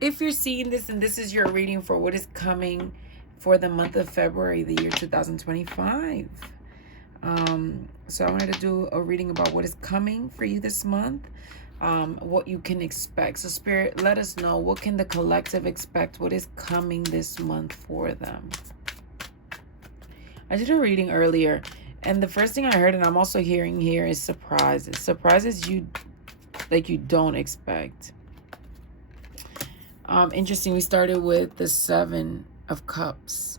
If you're seeing this and this is your reading for what is coming for the month of February, the year 2025. So I wanted to do a reading about what is coming for you this month, what you can expect. So Spirit, let us know, what can the collective expect? What is coming this month for them? I did a reading earlier, and the first thing I heard, and I'm also hearing here, is surprises. Surprises you don't expect. Interesting. We started with the 7 of Cups.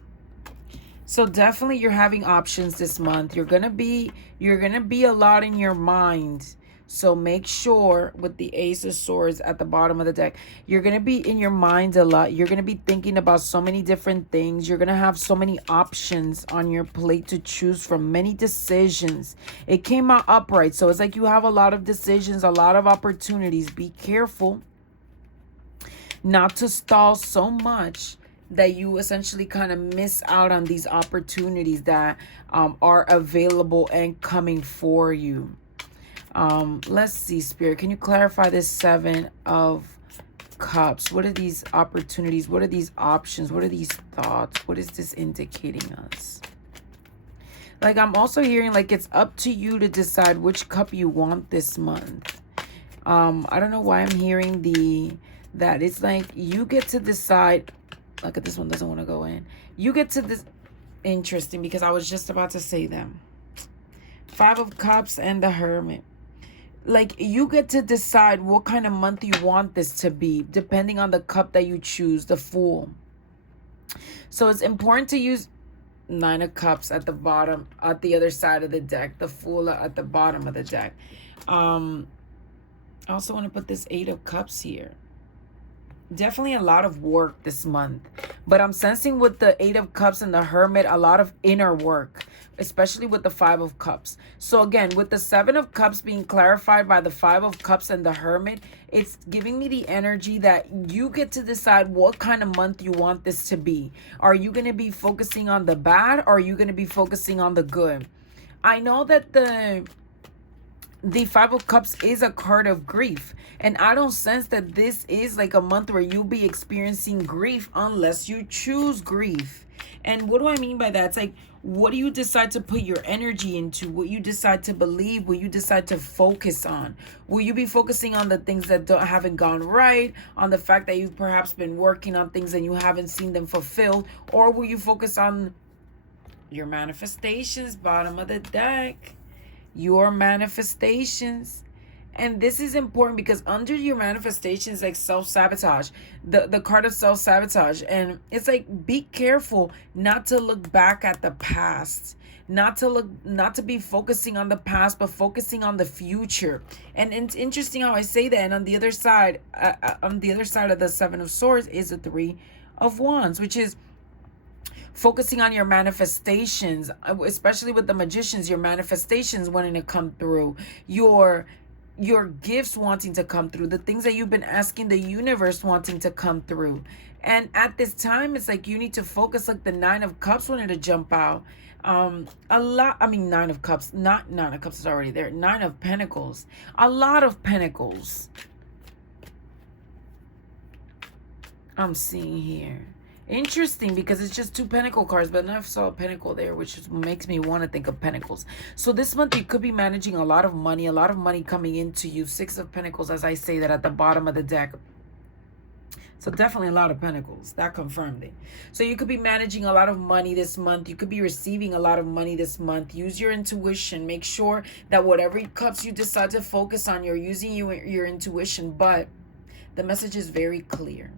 So definitely you're having options this month. You're gonna be a lot in your mind. So make sure with the Ace of Swords at the bottom of the deck, you're going to be in your mind a lot. You're going to be thinking about so many different things. You're going to have so many options on your plate to choose from, many decisions. It came out upright. So it's like you have a lot of decisions, a lot of opportunities. Be careful not to stall so much that you essentially kind of miss out on these opportunities that are available and coming for you. Let's see, Spirit. Can you clarify this 7 of Cups? What are these opportunities? What are these options? What are these thoughts? What is this indicating us? Like, I'm also hearing like it's up to you to decide which cup you want this month. I don't know why I'm hearing that it's like you get to decide. Look at this one, doesn't want to go in. You get to this. Interesting, because I was just about to say them. 5 of Cups and the Hermit. Like, you get to decide what kind of month you want this to be, depending on the cup that you choose, the Fool. So it's important to use 9 of Cups at the bottom, at the other side of the deck, the Fool at the bottom of the deck. I also want to put this 8 of Cups here. Definitely a lot of work this month, but I'm sensing with the 8 of Cups and the Hermit a lot of inner work, especially with the 5 of Cups. So again, with the 7 of Cups being clarified by the 5 of Cups and the Hermit, it's giving me the energy that you get to decide what kind of month you want this to be. Are you going to be focusing on the bad, or are you going to be focusing on the good? I know that the 5 of Cups is a card of grief, and I don't sense that this is like a month where you'll be experiencing grief unless you choose grief. And what do I mean by that? It's like, what do you decide to put your energy into? What you decide to believe? What you decide to focus on? Will you be focusing on the things that haven't gone right, on the fact that you've perhaps been working on things and you haven't seen them fulfilled? Or will you focus on your manifestations, bottom of the deck? Your manifestations. And this is important because under your manifestations, like self-sabotage, the card of self-sabotage, and it's like, be careful not to look back at the past, not to be focusing on the past, but focusing on the future. And it's interesting how I say that. And on the other side of the 7 of Swords is the 3 of Wands, which is focusing on your manifestations, especially with the Magicians, your manifestations wanting to come through, your gifts wanting to come through, the things that you've been asking the universe wanting to come through. And at this time, it's like you need to focus, like the 9 of Cups wanted to jump out. 9 of Cups, not 9 of Cups is already there. 9 of Pentacles, a lot of Pentacles I'm seeing here. Interesting, because it's just 2 Pentacle cards, but I saw a Pentacle there, which makes me want to think of Pentacles. So this month you could be managing a lot of money coming into you. 6 of Pentacles, as I say that at the bottom of the deck. So definitely a lot of Pentacles. That confirmed it. So you could be managing a lot of money this month. You could be receiving a lot of money this month. Use your intuition. Make sure that whatever cups you decide to focus on, you're using your intuition. But the message is very clear.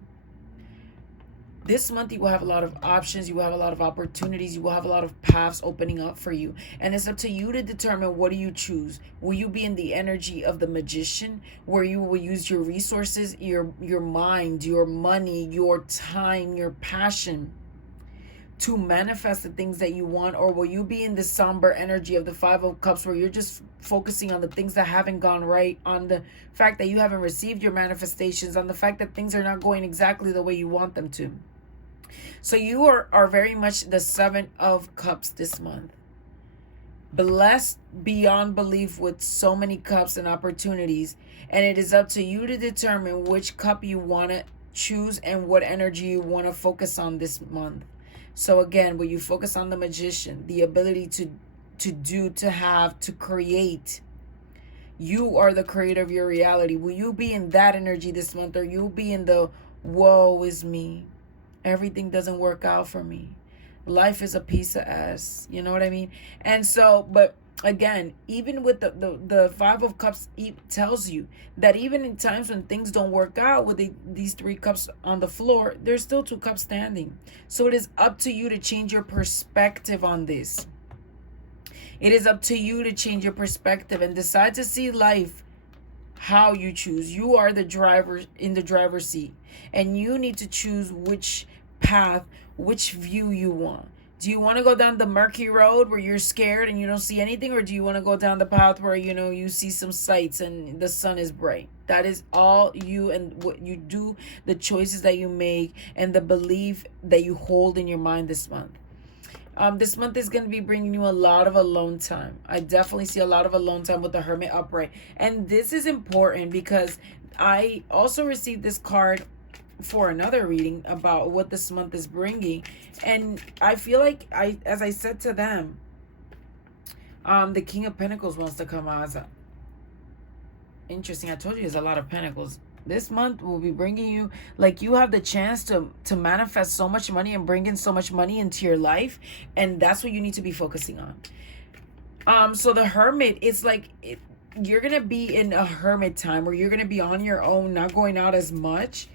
This month, you will have a lot of options. You will have a lot of opportunities. You will have a lot of paths opening up for you. And it's up to you to determine, what do you choose? Will you be in the energy of the Magician, where you will use your resources, your mind, your money, your time, your passion to manifest the things that you want? Or will you be in the somber energy of the 5 of Cups, where you're just focusing on the things that haven't gone right, on the fact that you haven't received your manifestations, on the fact that things are not going exactly the way you want them to? So you are very much the 7 of Cups this month. Blessed beyond belief with so many cups and opportunities. And it is up to you to determine which cup you want to choose and what energy you want to focus on this month. So again, when you focus on the Magician, the ability to do, to have, to create. You are the creator of your reality. Will you be in that energy this month, or you'll be in the woe is me? Everything doesn't work out for me. Life is a piece of ass. You know what I mean? And so, but again, even with the Five of Cups, tells you that even in times when things don't work out with these 3 cups on the floor, there's still 2 cups standing. So it is up to you to change your perspective on this. It is up to you to change your perspective and decide to see life how you choose. You are the driver, in the driver's seat, and you need to choose which path, which view you want. Do you want to go down the murky road where you're scared and you don't see anything, or do you want to go down the path where you see some sights and the sun is bright? That is all you, and what you do, the choices that you make, and the belief that you hold in your mind this month. This month is going to be bringing you a lot of alone time. I definitely see a lot of alone time with the Hermit upright. And this is important because I also received this card for another reading about what this month is bringing. And I feel like, as I said to them, the King of Pentacles wants to come out. Interesting. I told you there's a lot of Pentacles. This month will be bringing you, like, you have the chance to manifest so much money and bring in so much money into your life, and that's what you need to be focusing on. So the Hermit, it's like you're gonna be in a hermit time where you're gonna be on your own, not going out as much,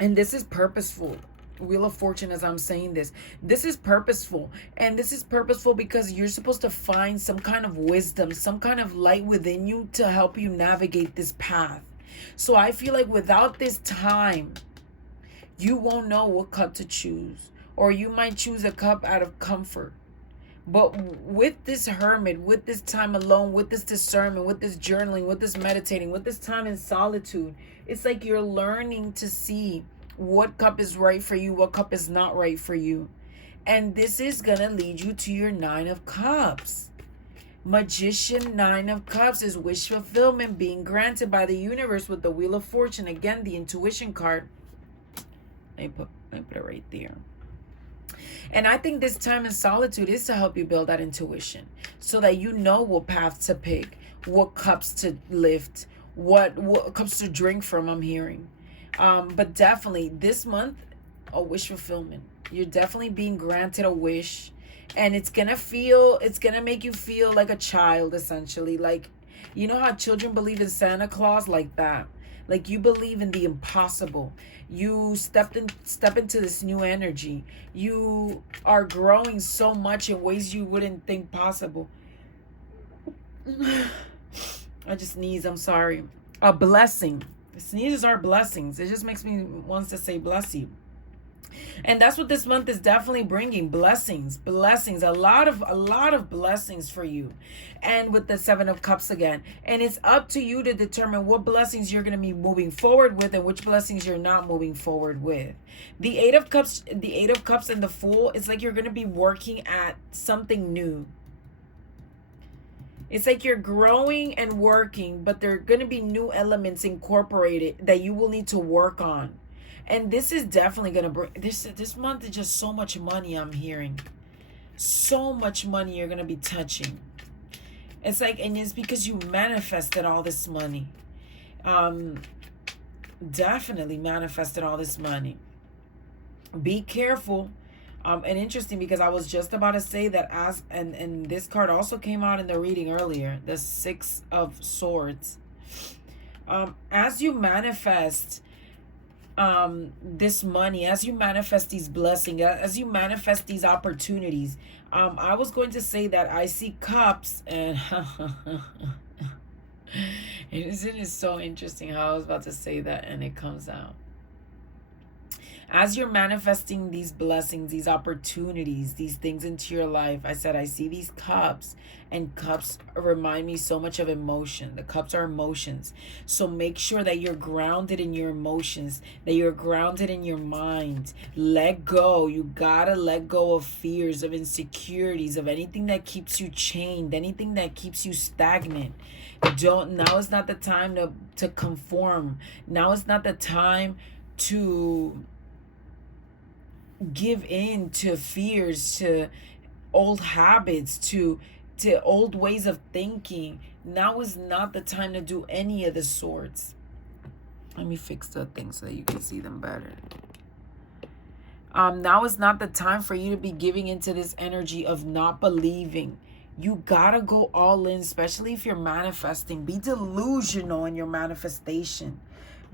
and this is purposeful. Wheel of Fortune, as I'm saying this is purposeful, and this is purposeful because you're supposed to find some kind of wisdom, some kind of light within you to help you navigate this path. So I feel like without this time, you won't know what cup to choose, or you might choose a cup out of comfort. But with this Hermit, with this time alone, with this discernment, with this journaling, with this meditating, with this time in solitude, it's like you're learning to see what cup is right for you, what cup is not right for you. And this is going to lead you to your 9 of Cups. Magician, 9 of Cups is wish fulfillment being granted by the universe with the Wheel of Fortune. Again, the intuition card. Let me put it right there. And I think this time in solitude is to help you build that intuition so that you know what path to pick, what cups to lift, what cups to drink from, I'm hearing. But definitely this month, a wish fulfillment. You're definitely being granted a wish, and it's gonna make you feel like a child, essentially. Like, you know how children believe in Santa Claus? Like that. Like, you believe in the impossible. You step into this new energy. You are growing so much in ways you wouldn't think possible. I just sneeze, I'm sorry. A blessing. Sneezes are blessings. It just makes me want to say bless you. And that's what this month is definitely bringing. Blessings. A lot of blessings for you. And with the 7 of Cups again. And it's up to you to determine what blessings you're going to be moving forward with and which blessings you're not moving forward with. The 8 of Cups and the Fool, it's like you're going to be working at something new. It's like you're growing and working, but there are going to be new elements incorporated that you will need to work on. And this is definitely going to bring, this month is just so much money I'm hearing. So much money you're going to be touching. It's like, and it's because you manifested all this money. Definitely manifested all this money. Be careful. And interesting, because I was just about to say that and this card also came out in the reading earlier, the 6 of Swords. As you manifest this money, as you manifest these blessings, as you manifest these opportunities, I was going to say that I see cups, and isn't it so interesting how I was about to say that and it comes out. As you're manifesting these blessings, these opportunities, these things into your life, I said I see these cups, and cups remind me so much of emotion. The cups are emotions. So make sure that you're grounded in your emotions, that you're grounded in your mind. Let go. You gotta let go of fears, of insecurities, of anything that keeps you chained, anything that keeps you stagnant. Now is not the time to conform. Now is not the time to give in to fears, to old habits, to old ways of thinking. Now is not the time to do any of the sorts. Let me fix the thing so that you can see them better. Now is not the time for you to be giving into this energy of not believing. You gotta go all in, especially if you're manifesting. Be delusional in your manifestation.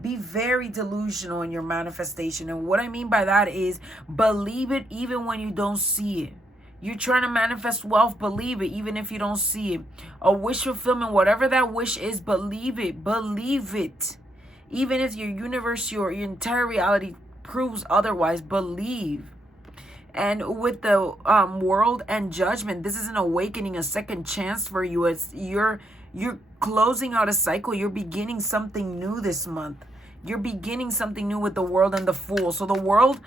Be very delusional in your manifestation. And what I mean by that is believe it even when you don't see it. You're trying to manifest wealth, believe it even if you don't see it. A wish fulfillment, whatever that wish is, believe it. Believe it. Even if your universe, your entire reality proves otherwise, believe. And with the world and judgment, this is an awakening, a second chance for you. It's you're closing out a cycle. You're beginning something new this month. You're beginning something new with the world and the fool. So the world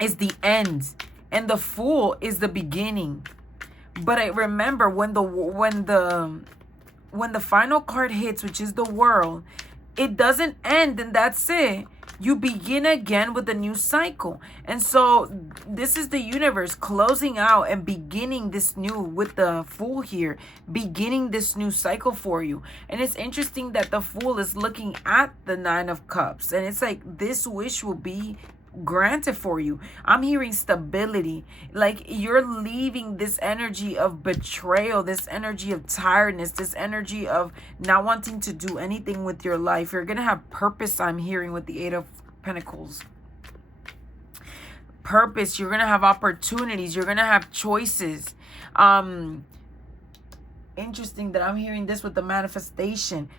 is the end and the fool is the beginning. But I remember when the final card hits, which is the world, it doesn't end and that's it. You begin again with a new cycle. And so this is the universe closing out and beginning this new with the Fool here, beginning this new cycle for you. And it's interesting that the Fool is looking at the Nine of Cups. And it's like this wish will be granted for you. I'm hearing stability. Like you're leaving this energy of betrayal, this energy of tiredness, this energy of not wanting to do anything with your life. You're gonna have purpose, I'm hearing, with the Eight of Pentacles. Purpose. You're gonna have opportunities. You're gonna have choices. Interesting that I'm hearing this with the manifestation.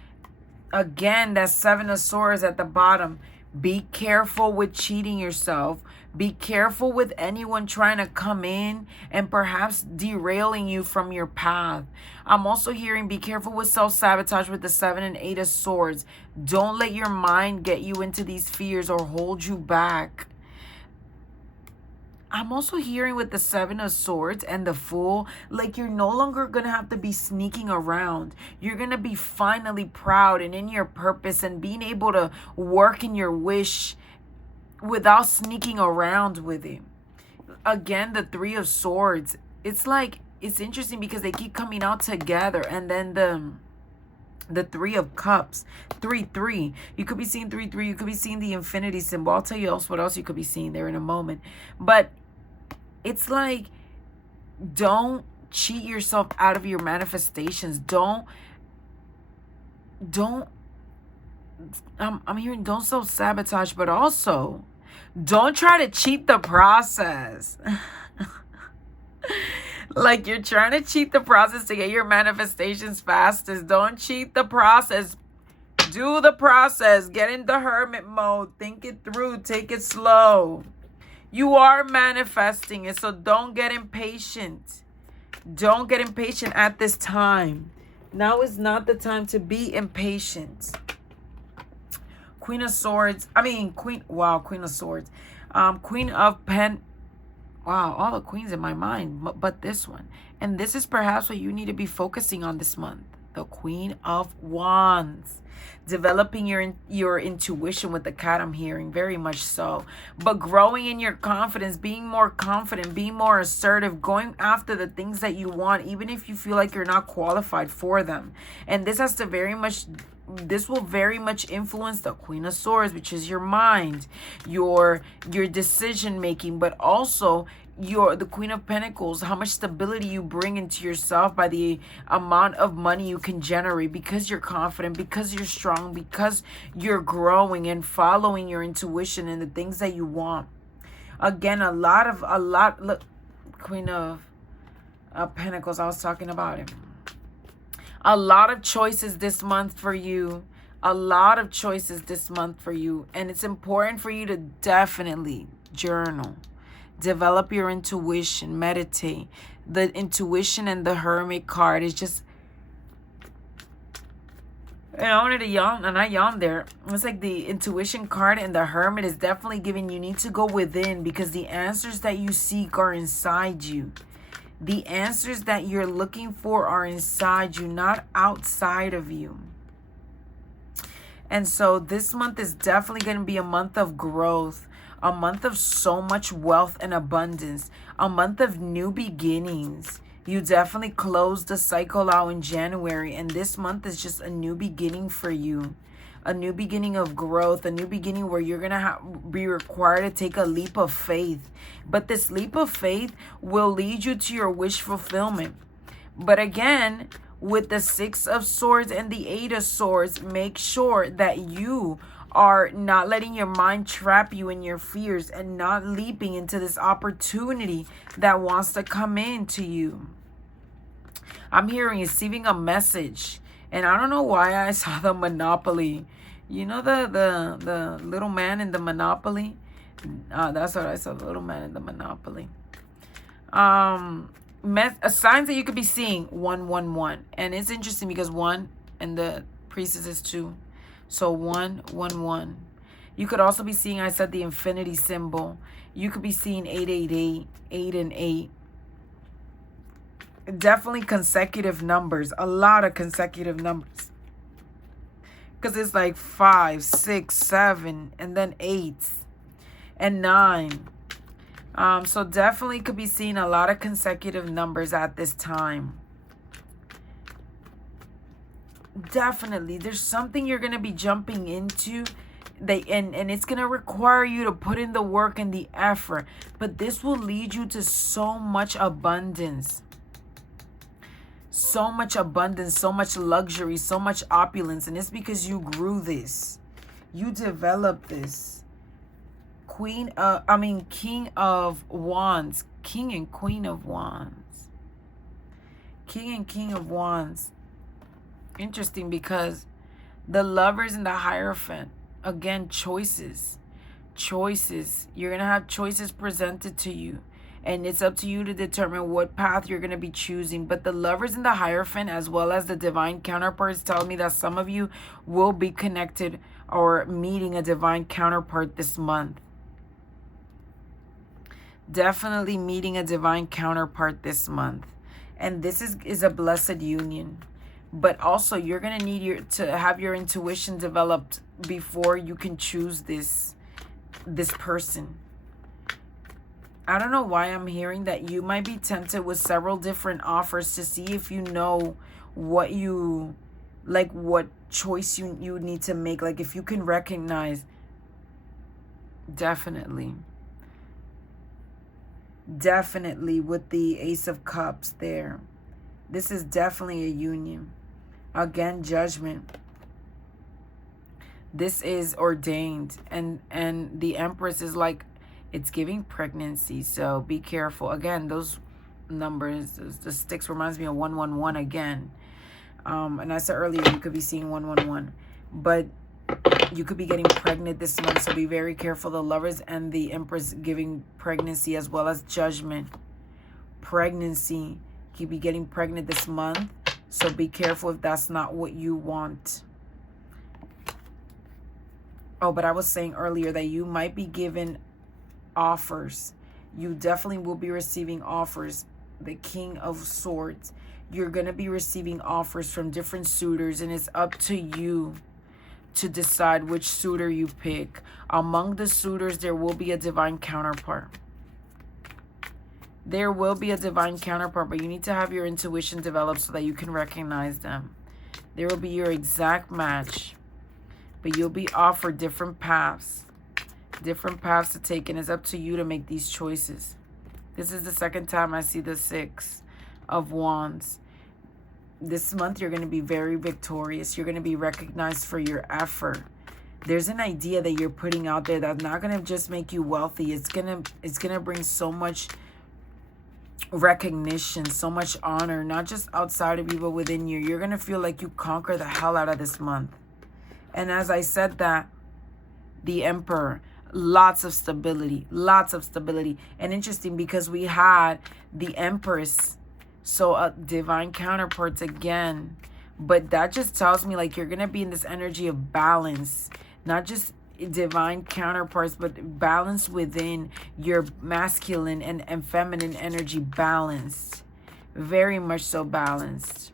Again, that Seven of Swords at the bottom. Be careful with cheating yourself. Be careful with anyone trying to come in and perhaps derailing you from your path. I'm also hearing be careful with self-sabotage with the 7 and 8 of Swords. Don't let your mind get you into these fears or hold you back. I'm also hearing with the 7 of Swords and the Fool, like you're no longer going to have to be sneaking around. You're going to be finally proud and in your purpose and being able to work in your wish without sneaking around with it. Again, the 3 of Swords. It's like, it's interesting because they keep coming out together. And then the 3 of Cups, 3-3. You could be seeing 3-3. You could be seeing the infinity symbol. I'll tell you else what else you could be seeing there in a moment. But it's like, don't cheat yourself out of your manifestations. I'm hearing don't self-sabotage, but also don't try to cheat the process. Like you're trying to cheat the process to get your manifestations fastest. Don't cheat the process. Do the process. Get in the hermit mode. Think it through. Take it slow. You are manifesting it, so don't get impatient. Don't get impatient at this time. Now is not the time to be impatient. Queen of Swords. Queen of Swords. Queen of Wow, all the queens in my mind, but this one. And this is perhaps what you need to be focusing on this month. The Queen of Wands. Developing your intuition with the cat, I'm hearing, very much so. But growing in your confidence, being more confident, being more assertive, going after the things that you want, even if you feel like you're not qualified for them. And this will very much influence the Queen of Swords, which is your mind, your decision making, but also the Queen of Pentacles, how much stability you bring into yourself by the amount of money you can generate, because you're confident, because you're strong, because you're growing and following your intuition and the things that you want. Again, look, Queen of Pentacles, I was talking about it. A lot of choices this month for you. A lot of choices this month for you. And it's important for you to definitely journal. Develop your intuition. Meditate. The intuition and the Hermit card is just... And I wanted to yawn, and I yawned there. It's like the intuition card and the Hermit is definitely giving you need to go within, because the answers that you seek are inside you. The answers that you're looking for are inside you, not outside of you. And so this month is definitely going to be a month of growth, a month of so much wealth and abundance, a month of new beginnings. You definitely closed the cycle out in January, and this month is just a new beginning for you. A new beginning of growth, a new beginning where you're going to be required to take a leap of faith. But this leap of faith will lead you to your wish fulfillment. But again, with the Six of Swords and the Eight of Swords, make sure that you are not letting your mind trap you in your fears and not leaping into this opportunity that wants to come into you. I'm hearing receiving a message, and I don't know why I saw the Monopoly. You know the little man in the Monopoly? That's what I saw, the little man in the Monopoly. Signs that you could be seeing, 111. And it's interesting because 1 and the Priestess is 2. So 111. You could also be seeing, I said, the infinity symbol. You could be seeing 888, 8 and 8. Definitely consecutive numbers, a lot of consecutive numbers, because it's like 5, 6, 7, and then 8 and 9. So definitely could be seeing a lot of consecutive numbers at this time. Definitely there's something you're going to be jumping into, and it's going to require you to put in the work and the effort, but this will lead you to so much abundance. So much abundance, so much luxury, so much opulence. And it's because you grew this. You developed this. King of Wands. King and Queen of Wands. King and King of Wands. Interesting because the Lovers and the Hierophant. Again, choices. Choices. You're going to have choices presented to you. And it's up to you to determine what path you're going to be choosing. But the Lovers and the Hierophant, as well as the divine counterparts, tell me that some of you will be connected or meeting a divine counterpart this month. Definitely meeting a divine counterpart this month. And this is a blessed union. But also, you're going to need to have your intuition developed before you can choose this person. I don't know why I'm hearing that you might be tempted with several different offers to see if you know what you, like what choice you need to make. Like if you can recognize. Definitely with the Ace of Cups there. This is definitely a union. Again, Judgment. This is ordained. And the Empress is like, it's giving pregnancy, so be careful. Again, those numbers, the sticks reminds me of 111 again. And I said earlier, you could be seeing 111. But you could be getting pregnant this month, so be very careful. The Lovers and the Empress giving pregnancy, as well as Judgment. Pregnancy. You could be getting pregnant this month, so be careful if that's not what you want. Oh, but I was saying earlier that you might be given offers. You definitely will be receiving offers. The King of Swords. You're going to be receiving offers from different suitors, and it's up to you to decide which suitor you pick. Among the suitors, there will be a divine counterpart. There will be a divine counterpart, but you need to have your intuition developed so that you can recognize them. There will be your exact match, but you'll be offered different paths. Different paths to take, and it's up to you to make these choices. This is the second time I see the Six of Wands. This month you're going to be very victorious. You're going to be recognized for your effort. There's an idea that you're putting out there that's not going to just make you wealthy. It's going to bring so much recognition, so much honor, not just outside of you, but within you. You're going to feel like you conquer the hell out of this month. And as I said that, the Emperor, lots of stability. And interesting because we had the Empress, so divine counterparts again. But that just tells me like you're going to be in this energy of balance, not just divine counterparts, but balance within your masculine and feminine energy, balanced. Very much so balanced.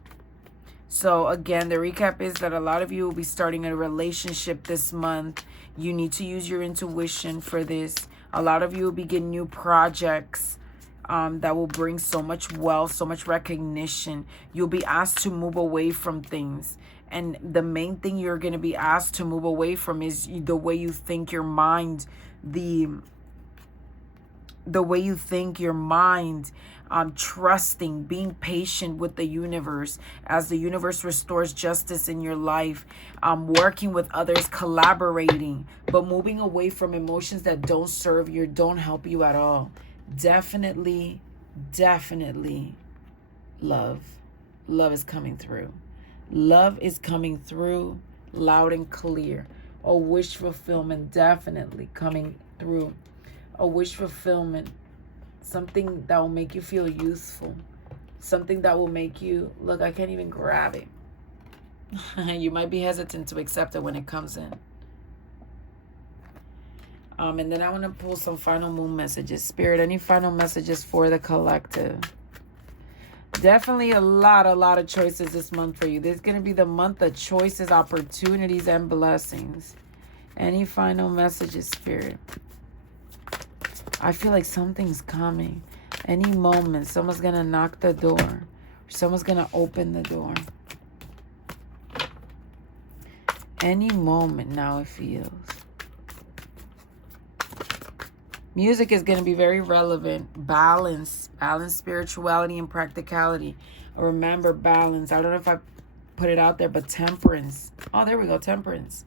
So again, the recap is that a lot of you will be starting a relationship this month. You need to use your intuition for this. A lot of you will begin new projects that will bring so much wealth, so much recognition. You'll be asked to move away from things. And the main thing you're going to be asked to move away from is the way you think, your mind, the way you think, your mind, trusting, being patient with the universe as the universe restores justice in your life, working with others, collaborating, but moving away from emotions that don't serve you, don't help you at all. Definitely, definitely love. Love is coming through. Love is coming through loud and clear. A wish fulfillment definitely coming through. A wish fulfillment. Something that will make you feel youthful. Something that will make you, look, I can't even grab it. You might be hesitant to accept it when it comes in. And then I want to pull some final moon messages. Spirit, any final messages for the collective? Definitely a lot of choices this month for you. This is going to be the month of choices, opportunities, and blessings. Any final messages, Spirit? I feel like something's coming. Any moment, someone's going to knock the door. Someone's going to open the door. Any moment now, it feels. Music is going to be very relevant. Balance. Balance spirituality and practicality. Remember balance. I don't know if I put it out there, but temperance. Oh, there we go. Temperance.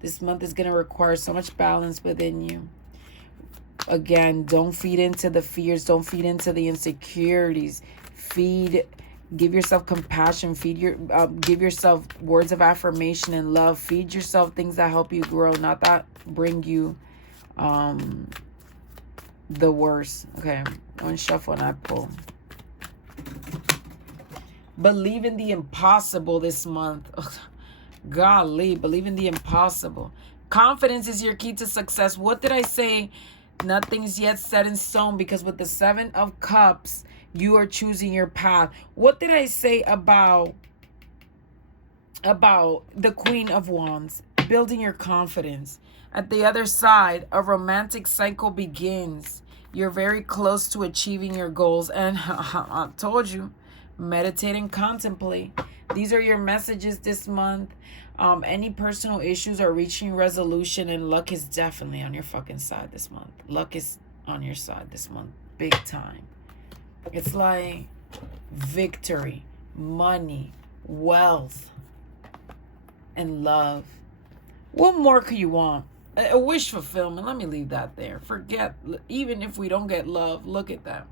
This month is going to require so much balance within you. Again, don't feed into the fears. Don't feed into the insecurities. Give yourself compassion. Give yourself words of affirmation and love. Feed yourself things that help you grow, not that bring you the worst. Okay, one shuffle and I pull. Believe in the impossible this month. Golly, believe in the impossible. Confidence is your key to success. What did I say? Nothing's yet set in stone, because with the 7 of Cups, you are choosing your path. What did I say about the Queen of Wands? Building your confidence. At the other side, a romantic cycle begins. You're very close to achieving your goals. And I told you, meditate and contemplate. These are your messages this month. Any personal issues are reaching resolution, and luck is definitely on your fucking side this month. Luck is on your side this month. Big time. It's like victory, money, wealth, and love. What more could you want? A wish fulfillment. Let me leave that there. Forget, even if we don't get love, look at that.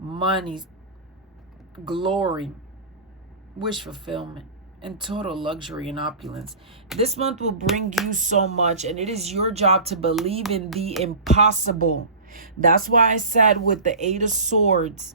Money, glory, wish fulfillment, and total luxury and opulence. This month will bring you so much, and it is your job to believe in the impossible. That's why I said with the 8 of Swords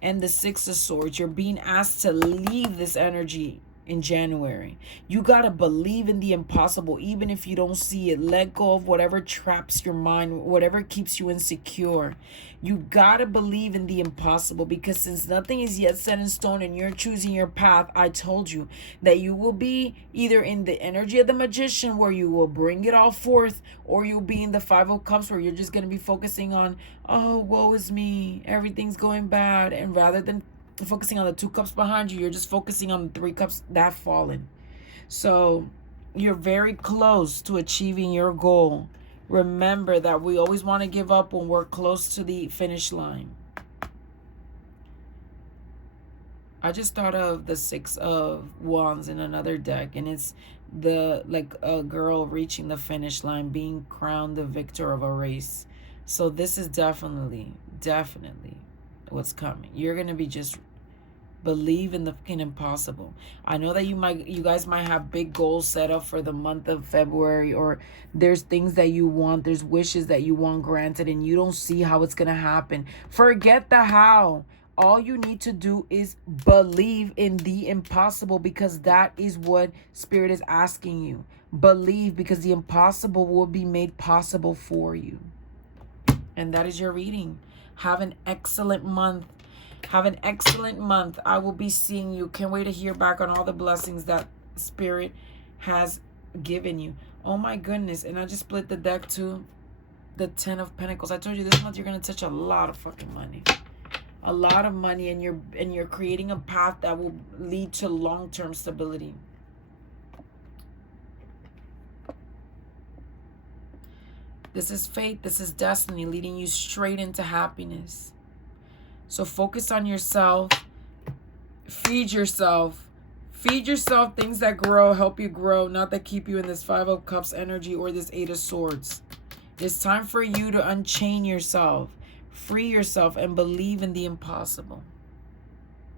and the 6 of Swords, you're being asked to leave this energy in January. You got to believe in the impossible, even if you don't see it. Let go of whatever traps your mind, whatever keeps you insecure. You got to believe in the impossible, because since nothing is yet set in stone and you're choosing your path, I told you that you will be either in the energy of the Magician, where you will bring it all forth, or you'll be in the 5 of Cups, where you're just going to be focusing on, oh, woe is me, everything's going bad. And rather than focusing on the 2 cups behind you, you're just focusing on the 3 cups that have fallen. So you're very close to achieving your goal. Remember that we always want to give up when we're close to the finish line. I just thought of the 6 of Wands in another deck, and it's like a girl reaching the finish line, being crowned the victor of a race. So this is definitely what's coming. You're going to be just believe in the fucking impossible. I know that you guys might have big goals set up for the month of February, or there's things that you want, there's wishes that you want granted, and you don't see how it's going to happen. Forget the how. All you need to do is believe in the impossible, because that is what Spirit is asking you. Believe, because the impossible will be made possible for you. And that is your reading. Have an excellent month. Have an excellent month. I will be seeing you. Can't wait to hear back on all the blessings that Spirit has given you. Oh my goodness. And I just split the deck to the 10 of Pentacles. I told you this month you're going to touch a lot of fucking money. A lot of money, and you're creating a path that will lead to long-term stability. This is fate. This is destiny leading you straight into happiness. So focus on yourself. Feed yourself. Feed yourself things that grow, help you grow, not that keep you in this 5 of Cups energy or this 8 of Swords. It's time for you to unchain yourself, free yourself, and believe in the impossible.